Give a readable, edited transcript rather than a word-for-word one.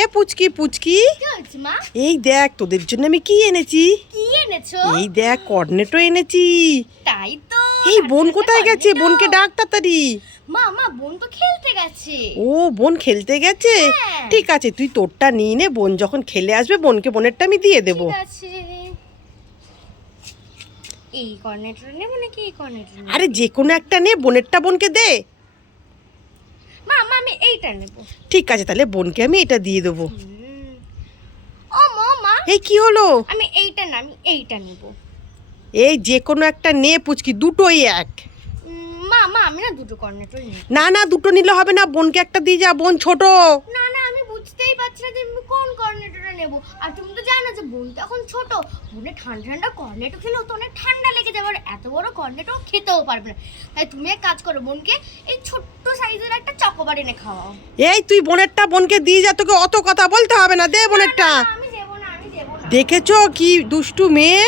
এ পুচকি পুচকি, এই দেখ তোদের জন্য আমি কি এনেছি। কি এনেছো? এই দেখ কর্নেটো এনেছি। তাই তো। এই বোন কোথায় গেছে? বোনকে ডাক তাড়াতাড়ি। মা মা বোন তো খেলতে গেছে। ও বোন খেলতে গেছে? হ্যাঁ। ঠিক আছে, তুই তোরটা নিয়ে নে, বোন যখন খেলে আসবে বোনকে বোনেরটা আমি দিয়ে দেবো। ঠিক আছে। এই কর্নেটটা নেব নাকি এই কর্নেটটা নেব? আরে যে কোনো একটা নে, বোনেরটা বোনকে দে। মা মা আমি এইটা নেব। ঠিক আছে, তাহলে বোনকে আমি এটা দিয়ে দেবো। ও মা এই কি হলো? আমি এইটা না, আমি এইটা নেব। এই যে কোনো একটা নে পুচকি, দুটোই এক। মা মা আমি না দুটো কর্নেটই নেব। না না, দুটো নিলে হবে না, বোনকে একটা দিয়ে যা, বোন ছোট। না না আমি বুঝতেই পারছি না যে আমি কোন কর্নেটোটা নেব। আর তুমি তো জানো যে বোন তো এখন ছোট, বোনে ঠান্ডা ঠান্ডা কর্নেটো খেলে তো অনেক ঠান্ডা লেগে যাবে, আর এত বড় কর্নেটো খেতেও পারবে না। তাই তুমি এক কাজ করো, বোনকে এই ছোট্ট সাইজের একটা চকোবার এনে খাওয়াও। এই তুই বোনেরটা বোনকে দিয়ে যা, তোকে অত কথা বলতে হবে না, দে বোনেরটা। আমি দেবো না, আমি দেবো না। দেখেছো কি দুষ্টু মেয়ে।